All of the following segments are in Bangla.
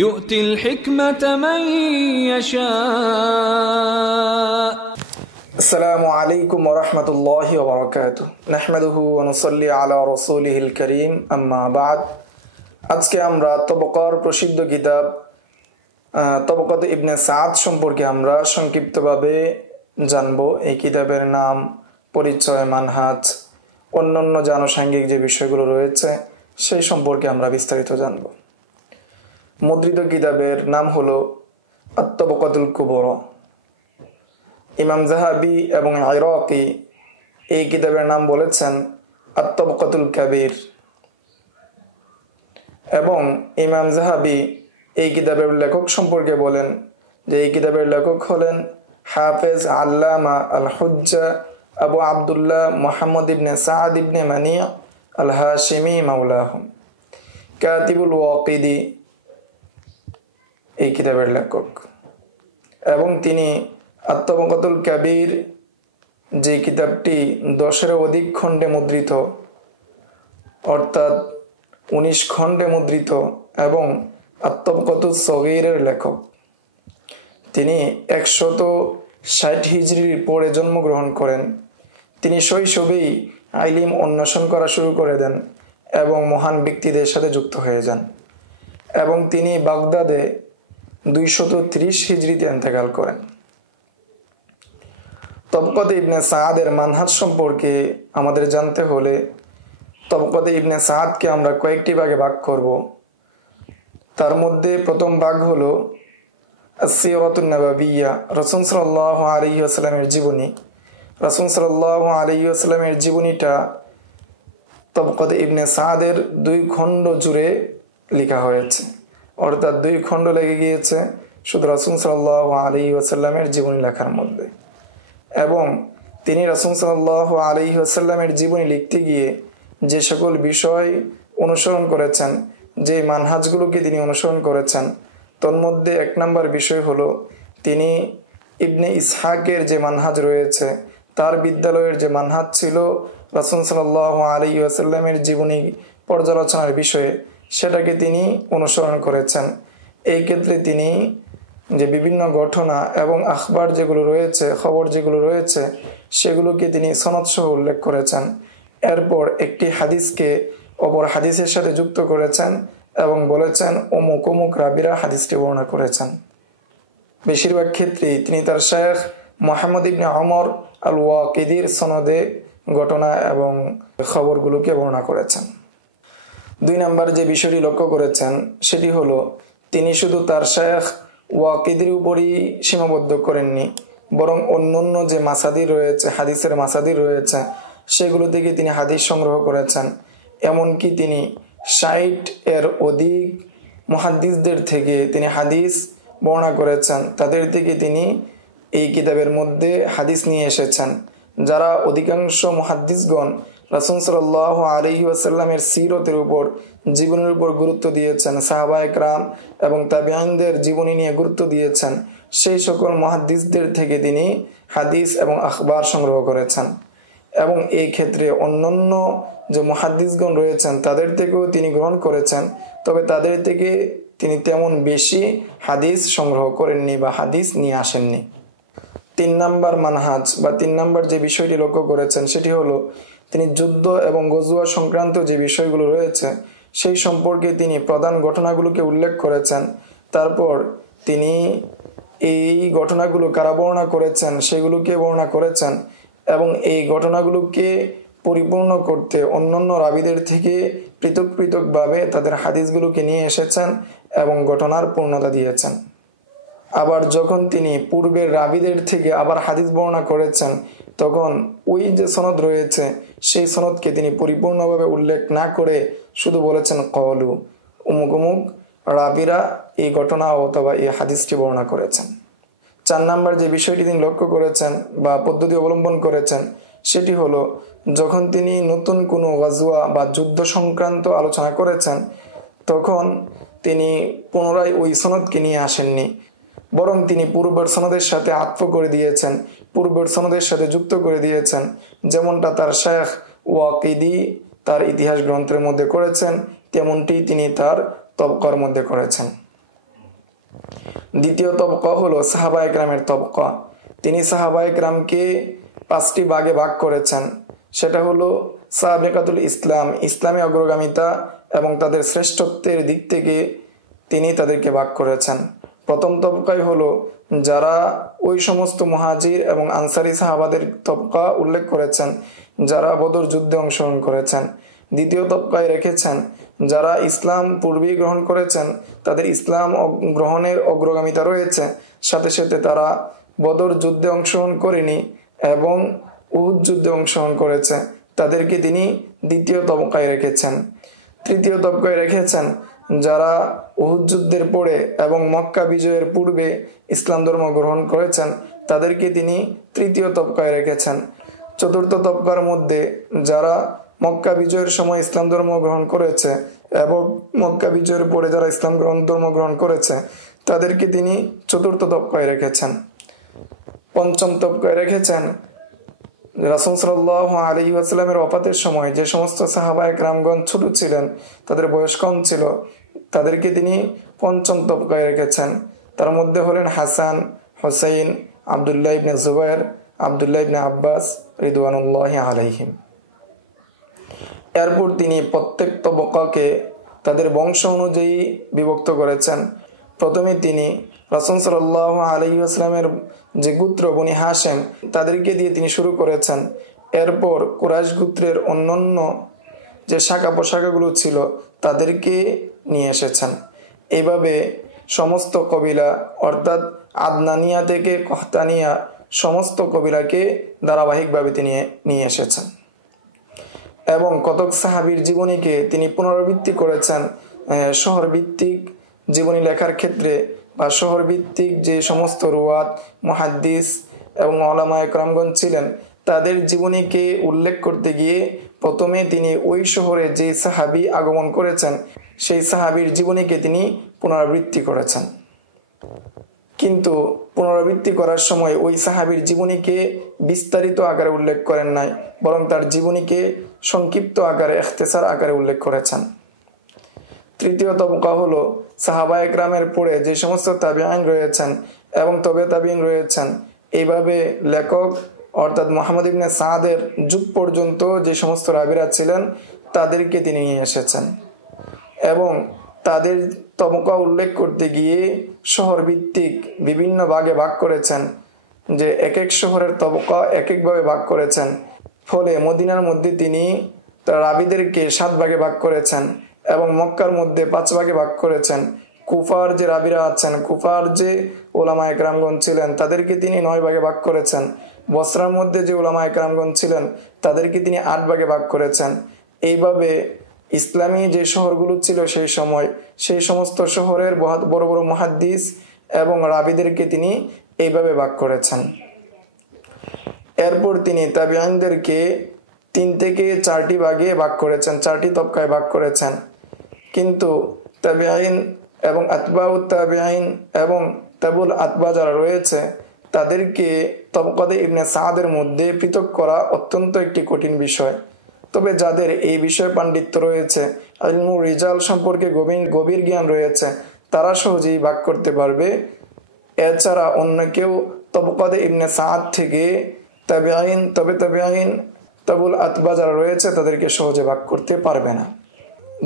يؤتي الحكمة من يشاء. السلام عليكم ورحمة الله وبركاته. نحمده ونصلي على رسوله الكريم. أما بعد, আজকে আমরা তবকার প্রসিদ্ধ কিতাব তবকাত ইবনে সাদ সম্পর্কে আমরা সংক্ষিপ্তভাবে জানব। এই কিতাবের নাম, পরিচয়, মানহাজ, অন্যান্য যে আনুষঙ্গিক যে বিষয়গুলো রয়েছে সেই সম্পর্কে আমরা বিস্তারিত জানব। মুদ্রিত কিতাবের নাম হলো আত-তাবাকাতুল কুবরা। ইমাম যাহাবী এবং ইরাকি এই কিতাবের নাম বলেছেন আত-তাবাকাতুল কাবীর, এবং ইমাম যাহাবী এই কিতাবের লেখক সম্পর্কে বলেন যে এই কিতাবের লেখক হলেন হাফেজ আল্লামা আল-হুজ্জা আবু আবদুল্লাহ মুহাম্মদ ইবনে সাদ ইবনে মানি আল-হাশিমি মাওলাহুম, কাতিবুল ওয়াকিদি এই কিতাবের লেখক। এবং তিনি আত-তাবাকাতুল কাবীর যে কিতাবটি 10-এর অধিক খণ্ডে মুদ্রিত, অর্থাৎ 19 খণ্ডে মুদ্রিত, এবং আত-তাবাকাতুস সগীরের লেখক। তিনি 160 হিজরির পরে জন্মগ্রহণ করেন। তিনি শৈশবেই ইলম অন্বেষণ করা শুরু করে দেন এবং মহান ব্যক্তিদের সাথে যুক্ত হয়ে যান, এবং তিনি বাগদাদে 230 হিজরিতে ইন্তেকাল করেন। তবকাত ইবনে সাদের মানহাজ সম্পর্কে আমাদের জানতে হলে তবকাত ইবনে সাদকে আমরা কয়েকটি ভাগে ভাগ করব। তার মধ্যে প্রথম ভাগ হলো আসসিরাতুন নববিয়্যা, রাসূল সাল্লাল্লাহু আলাইহি ওয়াসাল্লামের জীবনী। রাসূল সাল্লাল্লাহু আলাইহি ওয়াসাল্লামের জীবনীটা তবকাত ইবনে সাদের 2 খণ্ড জুড়ে লেখা হয়েছে, অর্থাৎ 2 খণ্ড লেগে গিয়েছে শুধু রাসূল সাল্লাল্লাহু আলাইহি ওয়াসাল্লামের জীবনী লেখার মধ্যে। এবং তিনি রাসূল সাল্লাল্লাহু আলাইহি ওয়াসাল্লামের জীবনী লিখতে গিয়ে যে সকল বিষয় অনুসরণ করেছেন, যে মানহাজগুলোকে তিনি অনুসরণ করেছেন, তন্মধ্যে 1 নম্বর বিষয় হলো তিনি ইবনে ইসহাকের যে মানহাজ রয়েছে, তার বিদ্যালয়ের যে মানহাজ ছিল রাসূল সাল্লাল্লাহু আলাইহি ওয়াসাল্লামের জীবনী পর্যালোচনার বিষয়ে, সেটাকে তিনি অনুসরণ করেছেন। এই ক্ষেত্রে তিনি যে বিভিন্ন ঘটনা এবং আখবার যেগুলো রয়েছে, খবর যেগুলো রয়েছে, সেগুলোকে তিনি সনদ সহ উল্লেখ করেছেন। এরপর একটি হাদিসকে অপর হাদিসের সাথে যুক্ত করেছেন এবং বলেছেন অমুক অমুক রাবিরা হাদিসটি বর্ণনা করেছেন। বেশিরভাগ ক্ষেত্রেই তিনি তার শেখ মুহাম্মদ ইবনে ওমর আল ওয়াকিদির সনদে ঘটনা এবং খবরগুলোকে বর্ণনা করেছেন। 2 নম্বর যে বিষয়টি লক্ষ্য করেছেন সেটি হলো তিনি শুধু তার শেখ ওয়াকিদির উপরই সীমাবদ্ধ করেননি, বরং অন্যান্য যে মাসাদির রয়েছে, হাদিসের মাসাদির রয়েছে, সেগুলো থেকে তিনি হাদিস সংগ্রহ করেছেন। এমনকি তিনি 60-এর অধিক মুহাদ্দিসদের থেকে তিনি হাদিস বর্ণনা করেছেন। তাদের থেকে তিনি এই কিতাবের মধ্যে হাদিস নিয়ে এসেছেন, যারা অধিকাংশ মুহাদ্দিসগণ রাসূল সাল্লাল্লাহু আলাইহি ওয়াসাল্লামের সিরতের উপর, জীবনের উপর গুরুত্ব দিয়েছেন, সাহাবায়ে কেরাম এবং তাবিঈনদের জীবনী নিয়ে গুরুত্ব দিয়েছেন। সেই সকল মুহাদ্দিসদের থেকে তিনি হাদিস এবং আখবার সংগ্রহ করেছেন। এবং এই ক্ষেত্রে অন্যান্য যে মুহাদ্দিসগণ রয়েছেন তাদের থেকেও তিনি গ্রহণ করেছেন, তবে তাদের থেকে তিনি তেমন বেশি হাদিস সংগ্রহ করেননি বা হাদিস নিয়ে আসেননি। 3 নম্বর মানহাজ বা 3 নম্বর যে বিষয়টি লক্ষ্য করেছেন সেটি হলো তিনি যুদ্ধ এবং গজওয়া সংক্রান্ত যে বিষয়গুলো রয়েছে সেই সম্পর্কে তিনি প্রধান ঘটনাগুলোকে উল্লেখ করেছেন। তারপর তিনি এই ঘটনাগুলো কারা বর্ণনা করেছেন সেগুলোকে বর্ণনা করেছেন, এবং এই ঘটনাগুলোকে পরিপূর্ণ করতে অন্যান্য রাবীদের থেকে পৃথক পৃথকভাবে তাদের হাদিসগুলোকে নিয়ে এসেছেন এবং ঘটনার পূর্ণতা দিয়েছেন। আবার যখন তিনি পূর্বের রাবীদের থেকে আবার হাদিস বর্ণনা করেছেন, তখন ওই যে সনদ রয়েছে সেই সনদকে তিনি পরিপূর্ণভাবে উল্লেখ না করে শুধু বলেছেন কওলু, অমুক অমুক রাবীরা এই ঘটনা অথবা এই হাদিসটি বর্ণনা করেছেন। 4 নম্বর যে বিষয়টি তিনি লক্ষ্য করেছেন বা পদ্ধতি অবলম্বন করেছেন সেটি হলো যখন তিনি নতুন কোনো গাজওয়া বা যুদ্ধ সংক্রান্ত আলোচনা করেছেন, তখন তিনি পুনরায় ওই সনদকে নিয়ে আসেননি, বরং তিনি পূর্বের সনদের সাথে আত্ম করে দিয়েছেন, পূর্বের সনদের সাথে যুক্ত করে দিয়েছেন, যেমনটা তার শেখ ওয়াকিদি তার ইতিহাস গ্রন্থের মধ্যে করেছেন, তেমনটি তিনি তার তবকার মধ্যে করেছেন। দ্বিতীয় তবকা হলো সাহাবায়ে কেরামের তবকা। তিনি সাহাবায়ে কেরামকে 5টি ভাগে ভাগ করেছেন। সেটা হলো সাবেকাতুল ইসলাম, ইসলামী অগ্রগামিতা এবং তাদের শ্রেষ্ঠত্বের দিক থেকে তিনি তাদেরকে ভাগ করেছেন। প্রথম তবকায় হলো যারা ওই সমস্ত মুহাজির এবং আনসারী সাহাবাদের তবকা উল্লেখ করেছেন যারা বদর যুদ্ধে অংশগ্রহণ করেছেন। দ্বিতীয় তবকায় রেখেছেন যারা ইসলাম পূর্বেই গ্রহণ করেছেন, তাদের ইসলাম গ্রহণের অগ্রগামিতা রয়েছে, সাথে সাথে তারা বদর যুদ্ধে অংশগ্রহণ করেনি এবং উহুদ যুদ্ধে অংশগ্রহণ করেছে, তাদেরকে তিনি দ্বিতীয় তবকায় রেখেছেন। তৃতীয় তবকায় রেখেছেন যারা উহুদ যুদ্ধের পরে এবং মক্কা বিজয়ের পূর্বে ইসলাম ধর্ম গ্রহণ করেছেন, তাদেরকে তিনি তৃতীয় তবকায় রেখেছেন। চতুর্থ তবকার মধ্যে যারা মক্কা বিজয়ের সময় ইসলাম ধর্ম গ্রহণ করেছে এবং মক্কা বিজয়ের পরে যারা ইসলাম ধর্ম গ্রহণ করেছে, তাদেরকে তিনি চতুর্থ তবকায় রেখেছেন। পঞ্চম তবকায় রেখেছেন রাসূল সাল্লাল্লাহু আলাইহি ওয়াসাল্লামের ওফাতের সময় যে সমস্ত সাহাবায়ে কেরামগণ ছোট ছিলেন, তাদের বয়স কম ছিল, তাদেরকে তিনি পঞ্চম তবকায় রেখেছেন। তার মধ্যে হলেন হাসান, হুসাইন, আব্দুল্লাহ ইবনে জুবায়ের, আব্দুল্লাহ ইবনে আব্বাস রিদওয়ানুল্লাহি আলাইহিম। এরপর তিনি প্রত্যেক তবকাকে তাদের বংশ অনুযায়ী বিভক্ত করেছেন। প্রথমে তিনি রাসূল সাল্লাল্লাহু আলাইহি ওয়াসাল্লামের যে গোত্র বনি হাশেম, তাদেরকে দিয়ে তিনি শুরু করেছেন। এরপর কুরাইশ গোত্রের অন্যান্য যে শাখা পোশাখাগুলো ছিল তাদেরকে নিয়ে এসেছেন। এইভাবে সমস্ত কবিলা অর্থাৎ আদনানিয়া থেকে কহতানিয়া সমস্ত কবিলাকে ধারাবাহিকভাবে তিনি নিয়ে এসেছেন এবং কতক সাহাবীর জীবনীকে তিনি পুনরাবৃত্তি করেছেন। শহর ভিত্তিক জীবনী লেখার ক্ষেত্রে বা শহর ভিত্তিক যে সমস্ত রুয়াত, মুহাদ্দিস এবং উলামায়ে কেরামগণ ছিলেন, তাদের জীবনীকে উল্লেখ করতে গিয়ে প্রথমে তিনি ওই শহরে যে সাহাবী আগমন করেছেন সেই সাহাবীর জীবনীকে তিনি পুনরাবৃত্তি করেছেন। কিন্তু পুনরাবৃত্তি করার সময় ওই সাহাবীর জীবনীকে বিস্তারিত আকারে উল্লেখ করেন নাই, বরং তার জীবনীকে সংক্ষিপ্ত আকারে, ইখতিসার আকারে উল্লেখ করেছেন। তৃতীয় তবকা হলো সাহাবায়ে কেরামের পরে যে সমস্ত তাবিঈন রয়েছেন এবং তবে তাবিঈন রয়েছেন। এইভাবে লেখক অর্থাৎ মুহাম্মদ ইবনে সাদের যুগ পর্যন্ত যে সমস্ত রাবীরা ছিলেন তাদেরকে তিনি নিয়ে এসেছেন এবং তাদের তবকা উল্লেখ করতে গিয়ে শহর ভিত্তিক বিভিন্ন ভাগে ভাগ করেছেন, যে এক এক শহরের তবকা এক একভাবে ভাগ করেছেন। ফলে মদিনার মধ্যে তিনি তার রাবীদেরকে 7 ভাগে ভাগ করেছেন এবং মক্কার মধ্যে 5 ভাগে ভাগ করেছেন। কুফার যে রাবীরা আছেন, কুফার যে উলামায়ে কেরামগণ ছিলেন, তাদেরকে তিনি 9 ভাগে ভাগ করেছেন। বসরার মধ্যে যে উলামায়ে কেরামগণ ছিলেন তাদেরকে তিনি 8 ভাগে ভাগ করেছেন। এইভাবে ইসলামী যে শহরগুলো ছিল সেই সময়, সেই সমস্ত শহরের বড় বড় মুহাদ্দিস এবং রাবীদেরকে তিনি এইভাবে ভাগ করেছেন। এরপর তিনি তাবিঈনদেরকে 3 থেকে 4টি ভাগে ভাগ করেছেন, 4টি তবকায় ভাগ করেছেন। কিন্তু তাবিঈন এবং আতবাউত তাবিঈন এবং তাবুল আতবা যারা রয়েছে তাদেরকে তবকাতে ইবনে সাদের মধ্যে পৃথক করা অত্যন্ত একটি কঠিন বিষয়। তবে যাদের এই বিষয়ে পাণ্ডিত্য রয়েছে, ইলমুর রিজাল সম্পর্কে গভীর জ্ঞান রয়েছে, তারা সহজেই ভাগ করতে পারবে। এছাড়া অন্য কেউ তবকাতে ইবনে সাদ থেকে তাবিঈন, তাবিঈন, তাবুল আতবা যারা রয়েছে তাদেরকে সহজে ভাগ করতে পারবে না।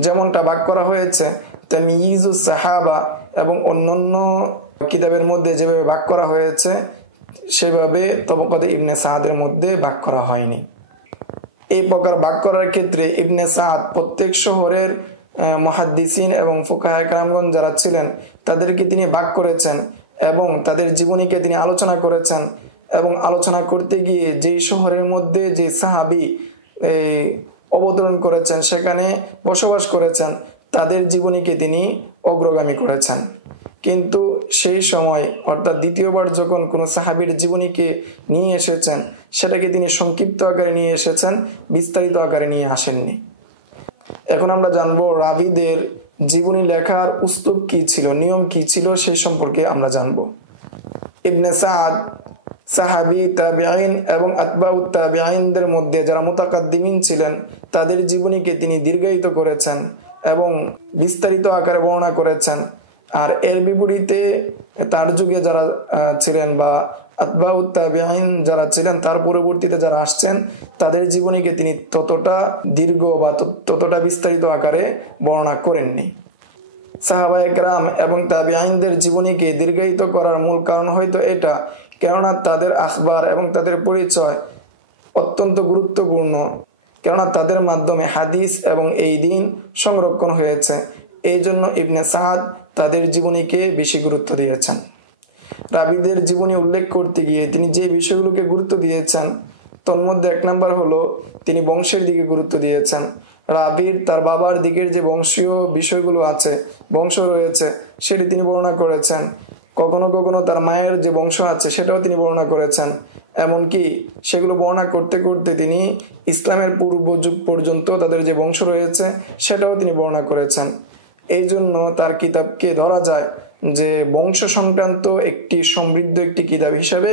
যেমনটা ভাগ করা হয়েছে তাময়িজুস সাহাবা এবং অন্যান্য কিতাবের মধ্যে যেভাবে ভাগ করা হয়েছে সেভাবে তবকাতে ইবনে সাদের মধ্যে ভাগ করা হয়নি। এই প্রকার ভাগ করার ক্ষেত্রে ইবনে সাদ প্রত্যেক শহরের মুহাদ্দিসিন এবং ফুকাহায়ে কেরামগণ যারা ছিলেন তাদেরকে তিনি ভাগ করেছেন এবং তাদের জীবনীকে তিনি আলোচনা করেছেন এবং আলোচনা করতে গিয়ে যেই শহরের মধ্যে যে সাহাবী অবতরণ করেছেন, সেখানে বসবাস করেছেন, তাদের জীবনীকে তিনি অগ্রগামী করেছেন। কিন্তু সেই সময় অর্থাৎ দ্বিতীয়বার যখন কোনো সাহাবীর জীবনীকে নিয়ে এসেছেন সেটাকে তিনি সংক্ষিপ্ত আকারে নিয়ে এসেছেন, বিস্তারিত আকারে নিয়ে আসেননি। এখন আমরা জানবো রাবীদের জীবনী লেখার উসলুব কি ছিল, নিয়ম কি ছিল, সেই সম্পর্কে আমরা জানবো। ইবনে সাদ সাহাবী, তাবিঈন এবং আতবাউত তাবিঈনদের মধ্যে যারা মুতাকাদ্দিমিন ছিলেন তাদের জীবনীকে তিনি দীর্ঘায়িত করেছেন এবং বিস্তারিত আকারে বর্ণনা করেছেন আর এর বিপরীতে তার যুগে যারা ছিলেন বা আতবাউত তাবিঈন যারা ছিলেন, তার পরবর্তীতে যারা আসছেন, তাদের জীবনীকে তিনি ততটা দীর্ঘ বা ততটা বিস্তারিত আকারে বর্ণনা করেননি। সাহাবায়ে কেরাম এবং তাবিঈনদের জীবনীকে দীর্ঘায়িত করার মূল কারণ হয়তো এটা, কেননা তাদের আখবার এবং তাদের পরিচয় অত্যন্ত গুরুত্বপূর্ণ, কেননা তাদের মাধ্যমে হাদিস এবং এই দিন সংরক্ষণ হয়েছে। এই জন্য ইবনে সাদ তাদের জীবনীকে বেশি গুরুত্ব দিয়েছেন। রাবীদের জীবনী উল্লেখ করতে গিয়ে তিনি যে বিষয়গুলোকে গুরুত্ব দিয়েছেন, তন্মধ্যে 1 নম্বর হলো তিনি বংশের দিকে গুরুত্ব দিয়েছেন। রাবীর তার বাবার দিকের যে বংশীয় বিষয়গুলো আছে, বংশ রয়েছে, সেটি তিনি বর্ণনা করেছেন। কখনো কখনো তার মায়ের যে বংশ আছে সেটাও তিনি বর্ণনা করেছেন। এমনকি সেগুলো বর্ণনা করতে করতে তিনি ইসলামের পূর্ব যুগ পর্যন্ত তাদের যে বংশ রয়েছে সেটাও তিনি বর্ণনা করেছেন। এই জন্য তার কিতাবকে ধরা যায় যে বংশ সংক্রান্ত একটি সমৃদ্ধ একটি কিতাব হিসাবে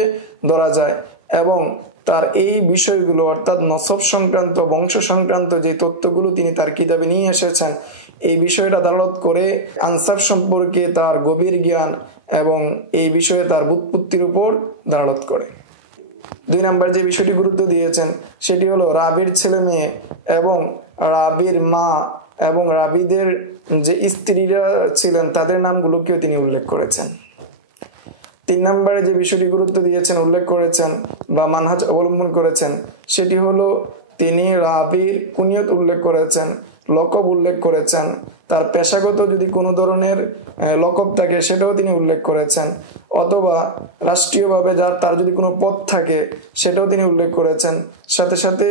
ধরা যায়। এবং তার এই বিষয়গুলো অর্থাৎ নসব সংক্রান্ত, বংশ সংক্রান্ত যে তথ্যগুলো তিনি তার কিতাবে নিয়ে এসেছেন, এই বিষয়টা দালালত করে আনসাব সম্পর্কে তার গভীর জ্ঞান এবং এই বিষয়ে তার ব্যুৎপত্তির উপর দালালত করে। 2 নম্বর যে বিষয়টি গুরুত্ব দিয়েছেন সেটি হলো রাবীর ছেলে মেয়ে এবং রাবীর মা এবং রাবীদের যে স্ত্রীরা ছিলেন তাদের নামগুলোকেও তিনি উল্লেখ করেছেন। 3 নম্বরে যে বিষয়টি গুরুত্ব দিয়েছেন, উল্লেখ করেছেন বা মানহাজ অবলম্বন করেছেন, সেটি হলো তিনি রাবীর কুনিয়ত উল্লেখ করেছেন, লকব উল্লেখ করেছেন, তার পেশাগত যদি কোনো ধরনের লকব থাকে সেটাও তিনি উল্লেখ করেছেন, অথবা রাষ্ট্রীয়ভাবে তার যদি কোনো পদ থাকে সেটাও তিনি উল্লেখ করেছেন। সাথে সাথে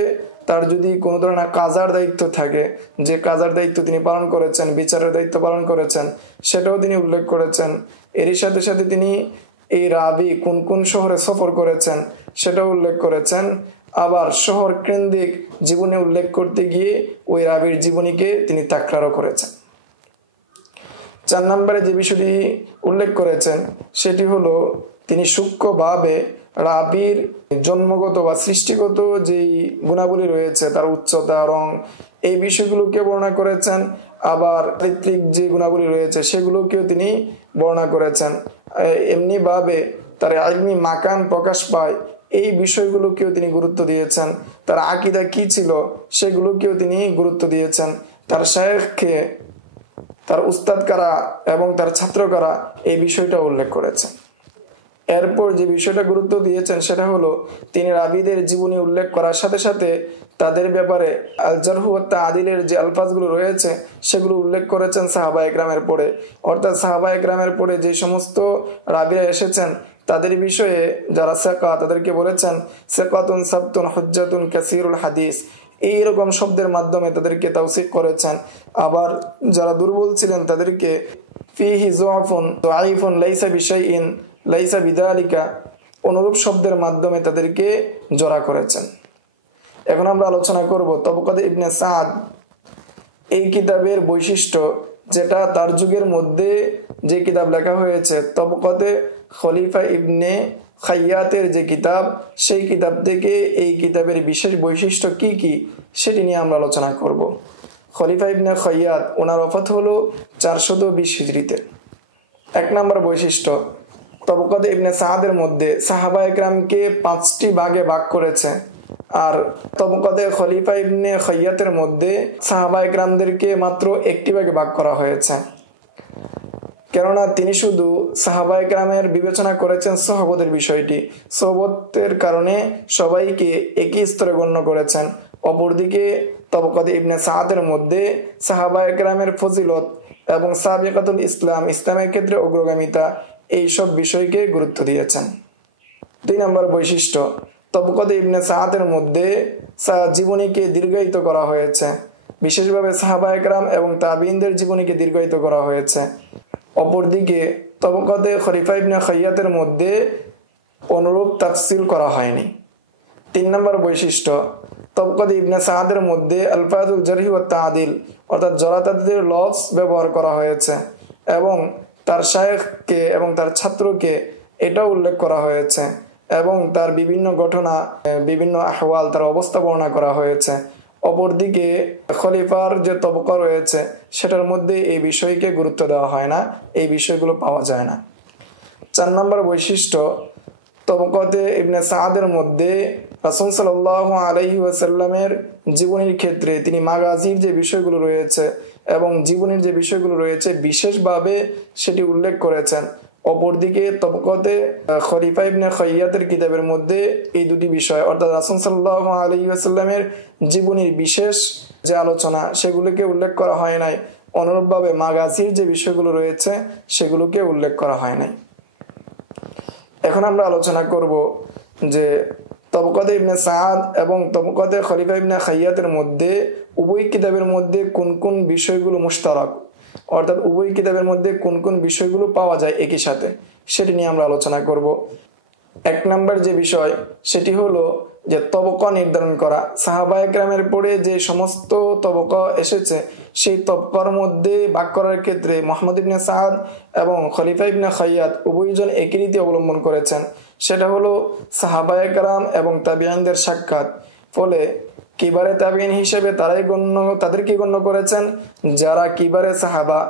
তার যদি কোনো ধরনের কাজার দায়িত্ব থাকে, যে কাজার দায়িত্ব তিনি পালন করেছেন, বিচারের দায়িত্ব পালন করেছেন, সেটাও তিনি উল্লেখ করেছেন। এরই সাথে সাথে তিনি এই রাবী কোন কোন শহরে সফর করেছেন সেটাও উল্লেখ করেছেন। আবার শহর কেন্দ্রিক জীবনী উল্লেখ করতে গিয়ে ওই রাবীর জীবনীকে তিনি তাকরারও করেছেন। 4 নম্বরে যে বিষয়টি উল্লেখ করেছেন সেটি হলো তিনি সূক্ষ্মভাবে রাবীর জন্মগত বা সৃষ্টিগত যেই গুণাবলী রয়েছে, তার উচ্চতা, রং, এই বিষয়গুলোকে বর্ণনা করেছেন। আবার চারিত্রিক যে গুণাবলী রয়েছে সেগুলোকেও তিনি বর্ণনা করেছেন। এমনি ভাবে তার ইলমি মাকান প্রকাশ পায়, এই বিষয়গুলোকেও তিনি গুরুত্ব দিয়েছেন। তার আকীদা কি ছিল সেগুলোকেও তিনি গুরুত্ব দিয়েছেন। তার শায়েখকে, তার উস্তাদ কারা এবং তার ছাত্র কারা, এই বিষয়টা উল্লেখ করেছেন। এরপর যে বিষয়টা গুরুত্ব দিয়েছেন সেটা হলো তিনি রাবীদের জীবনী উল্লেখ করার সাথে সাথে তাদের ব্যাপারে আল জারহ ওয়া তা'দীলের যে আলফাজগুলো রয়েছে সেগুলো উল্লেখ করেছেন সাহাবায়ে কেরামের পরে। অর্থাৎ সাহাবায়ে কেরামের পরে যে সমস্ত রাবীরা এসেছেন তাদের বিষয়ে যারা সিকা, তাদেরকে বলেছেন সিকাতুন সাবতুন হুজ্জাতুন কাসীরুল হাদিস, এইরকম শব্দের মাধ্যমে তাদেরকে তাওসীক করেছেন। আবার যারা দুর্বল ছিলেন তাদেরকে ফিহি যুআফুন দাঈফুন লাইসা বিশাইইন লাইসা বিযালিকা, অনুরূপ শব্দের মাধ্যমে তাদেরকে জড়া করেছেন। এখন আমরা আলোচনা করব তবকাতে ইবনে সাদ এই কিতাবের বৈশিষ্ট্য, যেটা তার যুগের মধ্যে যে কিতাব লেখা হয়েছে তবকাতে খলিফা ইবনে খাইয়াতের যে কিতাব, সেই কিতাব থেকে এই কিতাবের বিশেষ বৈশিষ্ট্য কি কি সেটি নিয়ে আমরা আলোচনা করব। খলিফা ইবনে খাইয়াত, ওনার ওফাত হলো 420 হিজরিতে। 1 নম্বর বৈশিষ্ট্য, তবকাতে ইবনে সাদের মধ্যে সাহাবায়ে কেরামকে 5টি ভাগে ভাগ করেছে, আর তবকাতে খলিফা ইবনে খাইয়াতের মধ্যে সাহাবায়ে কেরামদেরকে মাত্র 1টি ভাগে ভাগ করা হয়েছে। কেননা তিনি শুধু সাহাবায়ে কেরামের বিবেচনা করেছেন সহবতের বিষয়টি, সহবতের কারণে সবাইকে একই স্তরে গণ্য করেছেন। অপরদিকে তবকাতে ইবনে সাদের মধ্যে সাহাবায়ে কেরামের ফজিলত এবং সাবিকাতুল ইসলাম, ইসলামের ক্ষেত্রে অগ্রগামিতা, এইসব বিষয়কে গুরুত্ব দিয়েছেন। 2 নম্বর বৈশিষ্ট্য, তবকাতে ইবনে সাদের মধ্যে জীবনীকে দীর্ঘায়িত করা হয়েছে, বিশেষভাবে সাহাবায়ে কেরাম এবং তাবিঈনদের জীবনীকে দীর্ঘায়িত করা হয়েছে। অপরদিকে তবকাতে খলিফা ইবনে খাইয়াতের মধ্যে অনুরূপ তাফসিল করা হয়নি। 3 নম্বর বৈশিষ্ট্য, তবকাতে ইবনে সাদের মধ্যে আলফাজুল জারহ ওয়া তা'দীল অর্থাৎ জরাতাদের লফজ ব্যবহার করা হয়েছে এবং তার শায়েখকে এবং তার ছাত্রকে এটাও উল্লেখ করা হয়েছে এবং তার বিভিন্ন ঘটনা, বিভিন্ন আহওয়াল, তার অবস্থা বর্ণনা করা হয়েছে। অপরদিকে খলিফার যে তবকা রয়েছে সেটার মধ্যে এই বিষয়কে গুরুত্ব দেওয়া হয় না, এই বিষয়গুলো পাওয়া যায় না। 4 নম্বর বৈশিষ্ট্য, তবকাতে ইবনে সাদের মধ্যে রাসূল সাল্লাল্লাহু আলাইহি ওয়াসাল্লামের জীবনীর ক্ষেত্রে তিনি মাগাজির যে বিষয়গুলো রয়েছে এবং জীবনের যে বিষয়গুলো রয়েছে বিশেষভাবে সেটি উল্লেখ করেছেন। অপরদিকে তবকাতে খলিফা ইবনে খাইয়াতের কিতাবের মধ্যে এই দুটি বিষয় অর্থাৎ রাসূল সাল্লাল্লাহু আলাইহি ওয়াসাল্লামের জীবনীর বিশেষ যে আলোচনা সেগুলোকে উল্লেখ করা হয় নাই, অনুরূপভাবে মাগাজির যে বিষয়গুলো রয়েছে সেগুলোকে উল্লেখ করা হয় নাই। এখন আমরা আলোচনা করব যে তবকাতে ইবনে সাদ এবং তবকাতে খলিফা ইবনে খাইয়াতের মধ্যে উভয় কিতাবের মধ্যে কোন কোন বিষয়গুলো মুশতারক, অর্থাৎ উভয় কিতাবের মধ্যে কোন কোন বিষয়গুলো পাওয়া যায় একই সাথে, সেটি নিয়ে আমরা আলোচনা করব। 1 নম্বর যে বিষয় সেটি হলো যে তবকা নির্ধারণ করা। সাহাবায়ে কেরামের পরে যে সমস্ত তবকা এসেছে সেই তবকার মধ্যে ভাগ করার ক্ষেত্রে মুহাম্মদ ইবনে সাদ এবং খলিফা ইবনে খাইয়াত উভয়জন একই রীতি অবলম্বন করেছেন। সেটা হলো সাহাবায়ে কেরাম এবং তাবিঈনদের সাক্ষাৎ। ফলে কিবারে তাবিঈন হিসেবে তাদেরকে গণ্য করেছেন যারা কিবারে সাহাবা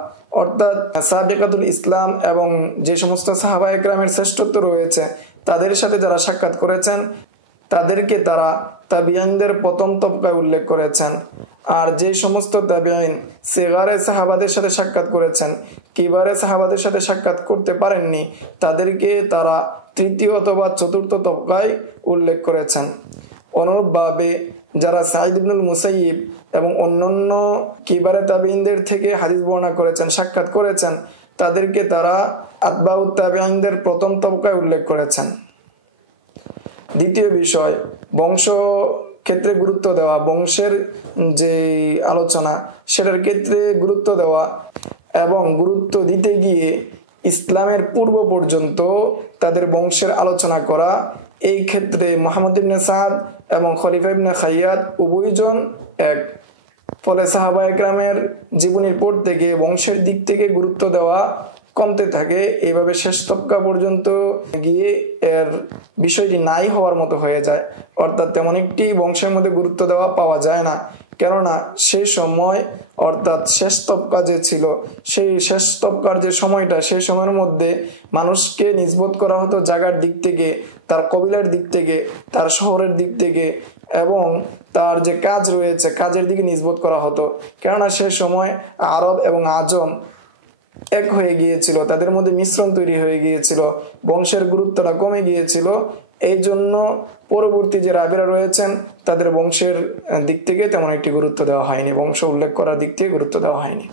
অর্থাৎ সাবিকাতুল ইসলাম এবং যে সমস্ত সাহাবায়ে কেরামের শ্রেষ্ঠত্ব রয়েছে তাদের সাথে যারা সাক্ষাৎ করেছেন তাদেরকে তারা তাবিঈনদের প্রথম তবকায় উল্লেখ করেছেন। আর যে সমস্ত তাবিঈন সিগারে সাহাবাদের সাথে সাক্ষাৎ করেছেন, কিবারে সাহাবাদের সাথে সাক্ষাৎ করতে পারেননি, তাদেরকে তারা তৃতীয় অথবা চতুর্থ তবকায় উল্লেখ করেছেন। অনুরূপভাবে যারা সাঈদ ইবনুল মুসাইয়িব এবং অন্যান্য কিবারে তাবিঈনদের থেকে হাদিস বর্ণনা করেছেন, সাক্ষাৎ করেছেন, তাদেরকে তারা আতবাউত তাবিঈনদের প্রথম তবকায় উল্লেখ করেছেন। দ্বিতীয় বিষয়, বংশ ক্ষেত্রে গুরুত্ব দেওয়া, বংশের যে আলোচনা সেটার ক্ষেত্রে গুরুত্ব দেওয়া এবং গুরুত্ব দিতে গিয়ে ইসলামের পূর্ব পর্যন্ত তাদের বংশের আলোচনা করা। এই ক্ষেত্রে মুহাম্মদ ইবনে সাদ এবং খলিফা ইবনে খাইয়াত উভয়জন এক। ফলে সাহাবায়ে কেরামের জীবনীর পর থেকে বংশের দিক থেকে গুরুত্ব দেওয়া কমতে থাকে। এইভাবে শেষ তবকা পর্যন্ত গিয়ে এর বিষয়টি নাই হওয়ার মতো হয়ে যায়, অর্থাৎ তেমন একটি বংশের মধ্যে গুরুত্ব দেওয়া পাওয়া যায় না। কেননা সেই সময় অর্থাৎ শেষ তবকা যে ছিল সেই শেষ তবকার যে সময়টা সেই সময়ের মধ্যে মানুষকে নিসবত করা হতো জায়গার দিক থেকে, তার কবিলার দিক থেকে, তার শহরের দিক থেকে এবং তার যে কাজ রয়েছে কাজের দিকে নিসবত করা হতো। কেননা সেই সময় আরব এবং আজম এক হয়ে গিয়েছিল, তাদের মধ্যে মিশ্রণ তৈরি হয়ে গিয়েছিল, বংশের গুরুত্বটা কমে গিয়েছিল। এই জন্য পরবর্তী যে রাবিরা রয়েছেন তাদের বংশের দিক থেকে তেমন একটি গুরুত্ব দেওয়া হয়নি, বংশ উল্লেখ করার দিক থেকে গুরুত্ব দেওয়া হয়নি।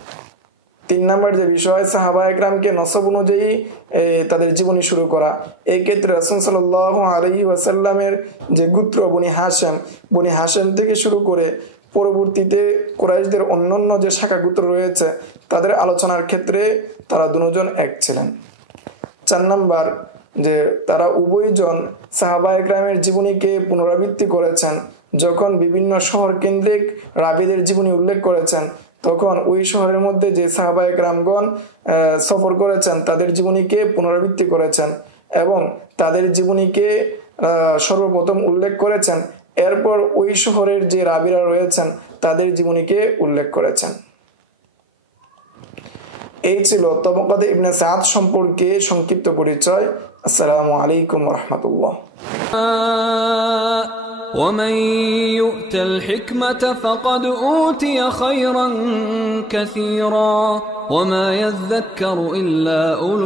3 নম্বর যে বিষয়, সাহাবায়ে কেরামকে নসব অনুযায়ী তাদের জীবনী শুরু করা। এই ক্ষেত্রে রাসূল সাল্লাল্লাহু আলাইহি ওয়াসাল্লামের যে গোত্র বনি হাশেম থেকে শুরু করে পরবর্তীতে কুরাইশদের অন্যান্য যে শাখা গোত্র রয়েছে তাদের আলোচনার ক্ষেত্রে তারা দুজন এক ছিলেন। 4 নম্বর যে তারা উভয়জন সাহাবায়ে কেরামের জীবনীকে পুনরাবৃত্তি করেছেন। যখন বিভিন্ন শহর কেন্দ্রিক রাবীদের জীবনী উল্লেখ করেছেন তখন ওই শহরের মধ্যে যে সাহাবায়ে কেরামগণ সফর করেছেন তাদের জীবনীকে পুনরাবৃত্তি করেছেন এবং তাদের জীবনীকে সর্বপ্রথম উল্লেখ করেছেন। এরপর ওই শহরের যে রাবীরা রয়েছেন তাদের জীবনীকে উল্লেখ করেছেন। এই ছিল তবকাতে ইবনে সাদ সম্পর্কে সংক্ষিপ্ত পরিচয়। আসসালামু আলাইকুম ওয়া রাহমাতুল্লাহ। ومن يؤت الحكمة فقد أوتي خيرا كثيرا وما يذكر إلا أولو